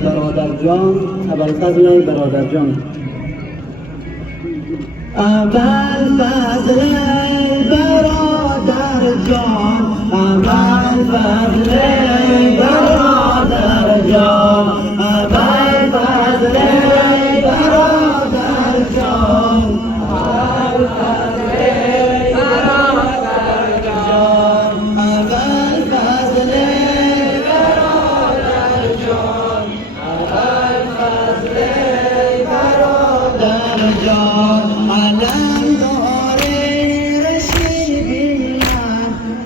برادر جان، ابوالفضل برادر جان. ابوالفضل برادر جان، ابوالفضل برادر جان، ابوالفضل برادر جان، ابوالفضل برادر جان، ابوالفضل برادر جان، ابوالفضل برادر جان. علم داری رشیدیم،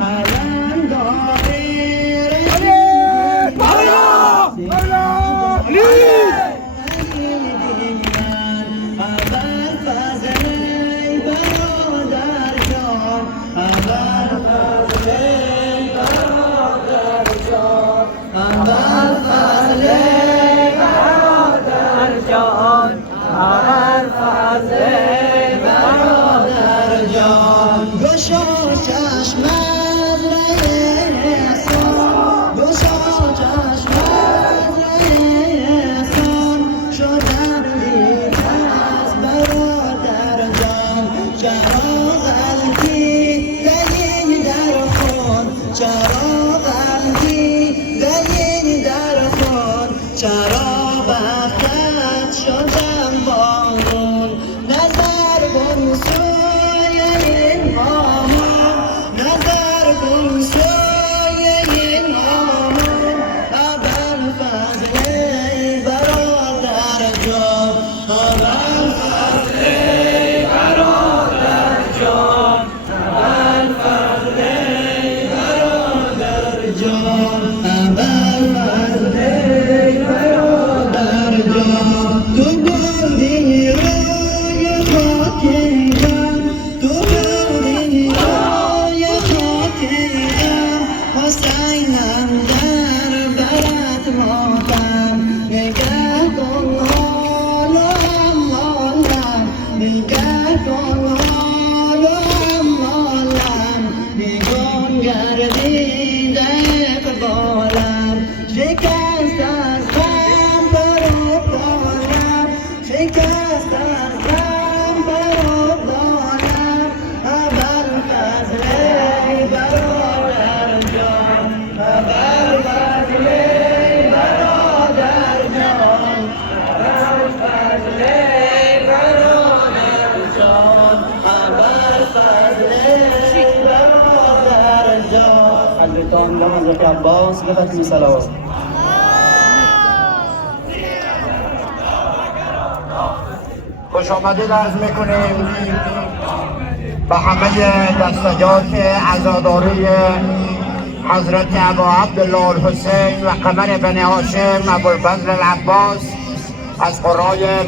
علم داری رشیدیم، ابوالفضل برادر جان، ابوالفضل برادر جان، ابوالفضل برادر جان، ابوالفضل برادر جان. گشا چشم از ره احسان، گشا چشم از ره احسان، شدم دیده از برادر جان. چرا غلطی دهی در خود، چرا غلطی دهی در خود، چرا بختت شدم بارون. نظر کن سوی این مامان، نظر کن سوی این مامان، ابوالفضل برادر جان، ابوالفضل برادر جان، ابوالفضل برادر جان، ابوالفضل برادر جان. تو بودی روی خاکم، تو بودی روی خاکم، حسینم در برت ماتم. نگه کن حالم حالم، نگه کن حالم حالم، بیگان گردیده اقبالم. شکست از غم برآورم، شکست از غم برآورم، ابوالفضل برادر جان، ابوالفضل برادر جان، ابوالفضل برادر جان، ابوالفضل برادر جان. حضرتان امام حضرت عباس به ختم صلوات. خوش آمدید عرض میکنیم به همه دستجات عزاداری حضرت ابا عبدالله الحسین و قمر بنی هاشم ابوالفضل العباس از قرای